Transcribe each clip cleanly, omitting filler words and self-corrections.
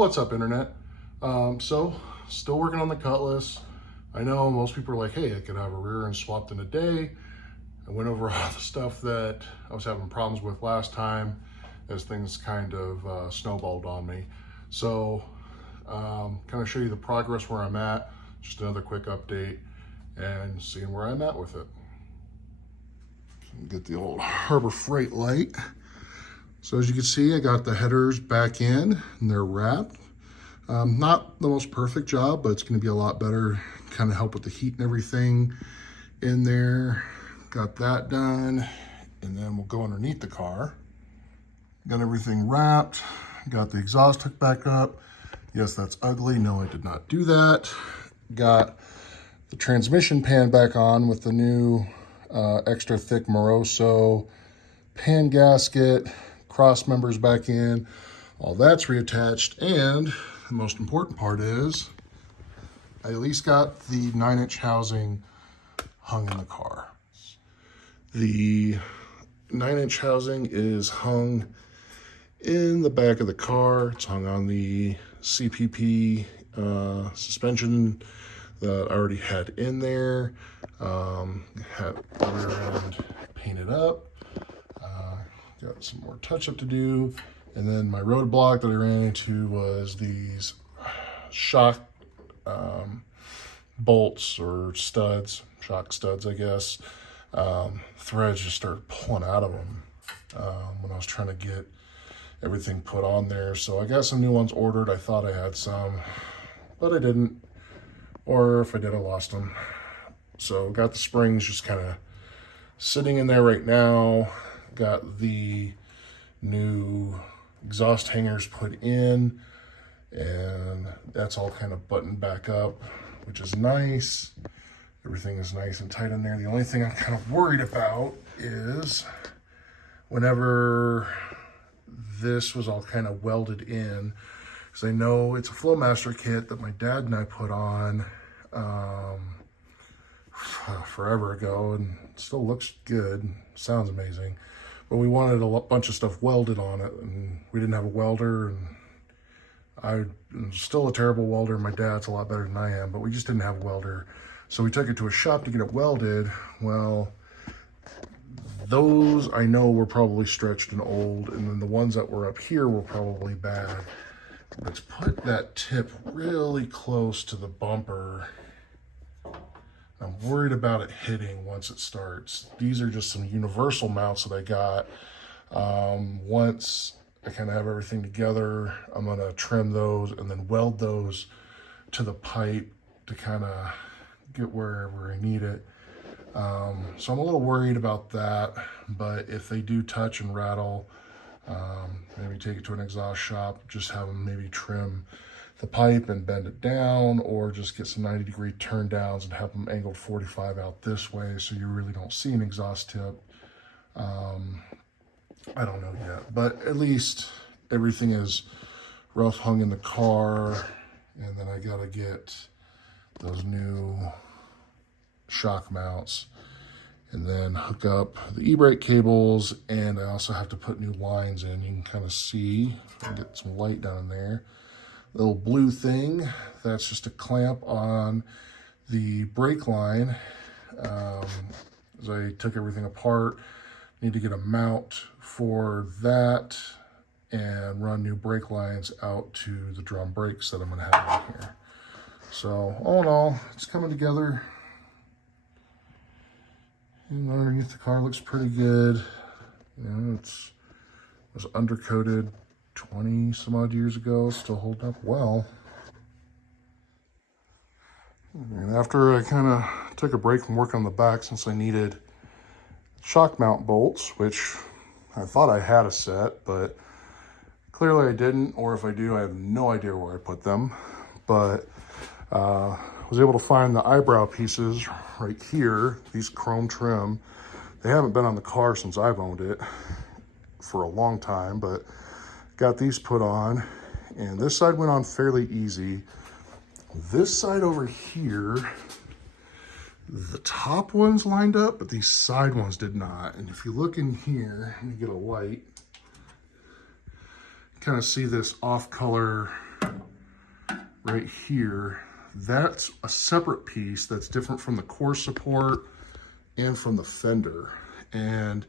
What's up, internet? So still working on the cutlass. I know most people are like, hey, I could have a rear end swapped in a day. I went over all the stuff that I was having problems with last time as things kind of snowballed on me. So kind of show you the progress where I'm at, just another quick update and seeing where I'm at with it. Get the old Harbor Freight light. So as you can see, I got the headers back in and they're wrapped. Not the most perfect job, but it's going to be a lot better. Kind of help with the heat and everything in there. Got that done, and then we'll go underneath the car. Got everything wrapped. Got the exhaust hooked back up. Yes, that's ugly. No, I did not do that. Got the transmission pan back on with the new extra thick Moroso pan gasket, cross members back in. All that's reattached, and the most important part is I at least got the 9-inch housing hung in the car. The 9-inch housing is hung in the back of the car. It's hung on the CPP suspension that I already had in there. Had the rear end painted up. Got some more touch-up to do. And then my roadblock that I ran into was these shock bolts or studs, shock studs, I guess. Threads just started pulling out of them when I was trying to get everything put on there. So I got some new ones ordered. I thought I had some, but I didn't. Or if I did, I lost them. So got the springs just kind of sitting in there right now. Got the new exhaust hangers put in, and that's all kind of buttoned back up, which is nice. Everything is nice and tight in there. The only thing I'm kind of worried about is whenever this was all kind of welded in, because I know it's a Flowmaster kit that my dad and I put on forever ago, and it still looks good, sounds amazing. But we wanted a bunch of stuff welded on it, and we didn't have a welder, and I'm still a terrible welder. My dad's a lot better than I am, but we just didn't have a welder. So we took it to a shop to get it welded. Well, those I know were probably stretched and old, and then the ones that were up here were probably bad. Let's put that tip really close to the bumper. I'm worried about it hitting once it starts. These are just some universal mounts that I got. Once I kind of have everything together, I'm gonna trim those and then weld those to the pipe to kind of get wherever I need it. So I'm a little worried about that, but if they do touch and rattle, maybe take it to an exhaust shop, just have them maybe trim the pipe and bend it down, or just get some 90-degree turn downs and have them angled 45 out this way so you really don't see an exhaust tip. I don't know yet, but at least everything is rough hung in the car. And then I gotta get those new shock mounts and then hook up the e-brake cables, and I also have to put new lines in. You can kind of see, get some light down in there. Little blue thing, that's just a clamp on the brake line. As I took everything apart, need to get a mount for that and run new brake lines out to the drum brakes that I'm gonna have in here. So all in all, it's coming together. And underneath the car looks pretty good. You know, it was undercoated 20 some odd years ago, still holding up well. And after I kind of took a break from working on the back, since I needed shock mount bolts, which I thought I had a set, but clearly I didn't, or if I do, I have no idea where I put them. But was able to find the eyebrow pieces right here, these chrome trim. They haven't been on the car since I've owned it for a long time, but got these put on, and this side went on fairly easy. This side over here, the top ones lined up, but these side ones did not. And if you look in here, let me get a light, kind of see this off color right here, that's a separate piece that's different from the core support and from the fender. And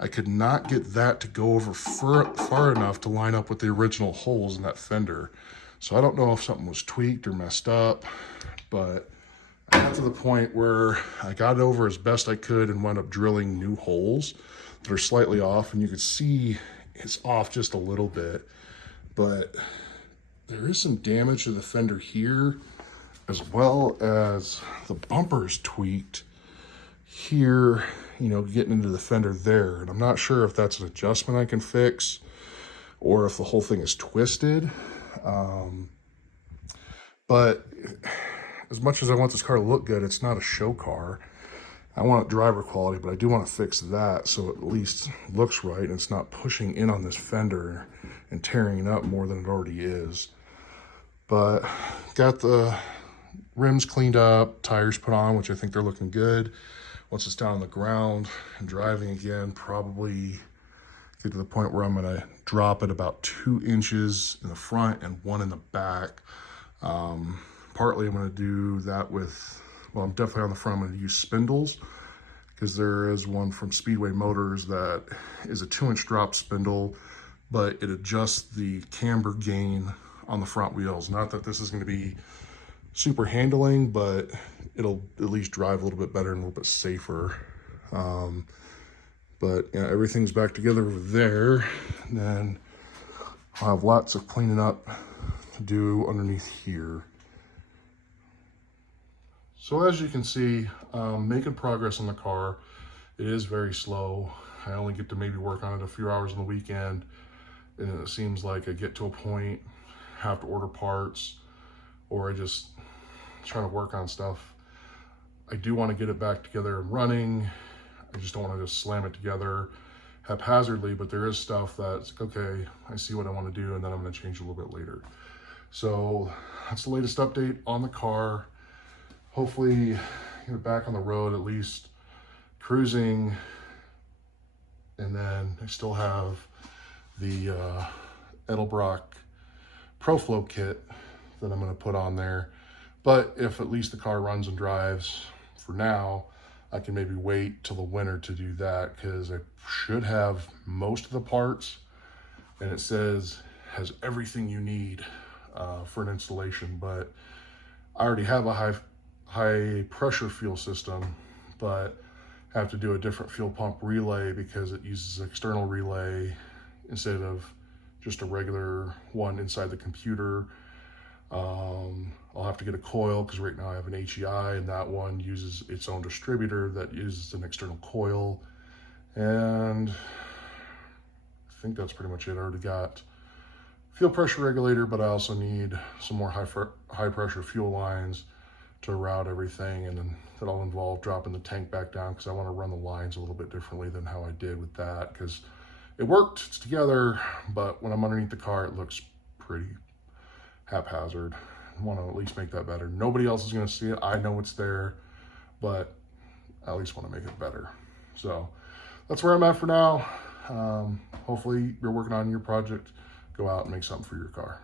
I could not get that to go over far enough to line up with the original holes in that fender. So I don't know if something was tweaked or messed up, but I got to the point where I got it over as best I could and wound up drilling new holes that are slightly off, and you can see it's off just a little bit, but there is some damage to the fender here, as well as the bumper is tweaked here, you know, getting into the fender there. And I'm not sure if that's an adjustment I can fix or if the whole thing is twisted. But as much as I want this car to look good, it's not a show car. I want driver quality, but I do want to fix that so it at least looks right and it's not pushing in on this fender and tearing it up more than it already is. But got the rims cleaned up, tires put on, which I think they're looking good. Once it's down on the ground and driving again, probably get to the point where I'm gonna drop it about 2 inches in the front and 1 in the back. Partly I'm gonna do that with, well, I'm definitely on the front, I'm gonna use spindles, because there is one from Speedway Motors that is a 2-inch drop spindle, but it adjusts the camber gain on the front wheels. Not that this is gonna be super handling, but it'll at least drive a little bit better and a little bit safer. But yeah, everything's back together over there. And then I'll have lots of cleaning up to do underneath here. So as you can see, making progress on the car. It is very slow. I only get to maybe work on it a few hours on the weekend, and it seems like I get to a point, have to order parts, or I just try to work on stuff. I do want to get it back together and running. I just don't want to just slam it together haphazardly, but there is stuff that's okay, I see what I want to do, and then I'm going to change a little bit later. So that's the latest update on the car. Hopefully get it back on the road, at least cruising. And then I still have the Edelbrock ProFlow kit that I'm going to put on there. But if at least the car runs and drives for now, I can maybe wait till the winter to do that, because I should have most of the parts, and it says has everything you need for an installation. But I already have a high pressure fuel system, but have to do a different fuel pump relay because it uses an external relay instead of just a regular one inside the computer. I'll have to get a coil because right now I have an HEI, and that one uses its own distributor that uses an external coil. And I think that's pretty much it. I already got fuel pressure regulator, but I also need some more high pressure fuel lines to route everything, and then that'll involve dropping the tank back down because I want to run the lines a little bit differently than how I did with that, because it worked, it's together, but when I'm underneath the car it looks pretty haphazard. I want to at least make that better. Nobody else is going to see it. I know it's there, but I at least want to make it better. So that's where I'm at for now. Hopefully you're working on your project. Go out and make something for your car.